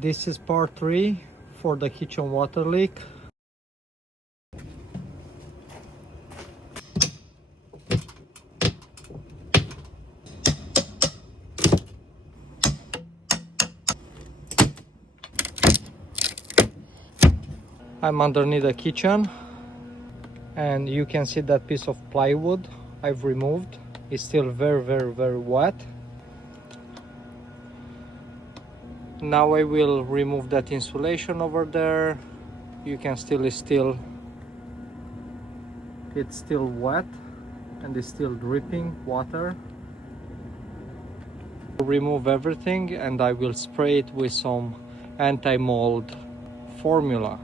This is part 3 for the kitchen water leak. I'm underneath the kitchen and you can see that piece of plywood I've removed. It's still very wet. Now I will remove that insulation over there. You can still it's still wet and it's still dripping water. Remove everything and I will spray it with some anti-mold formula.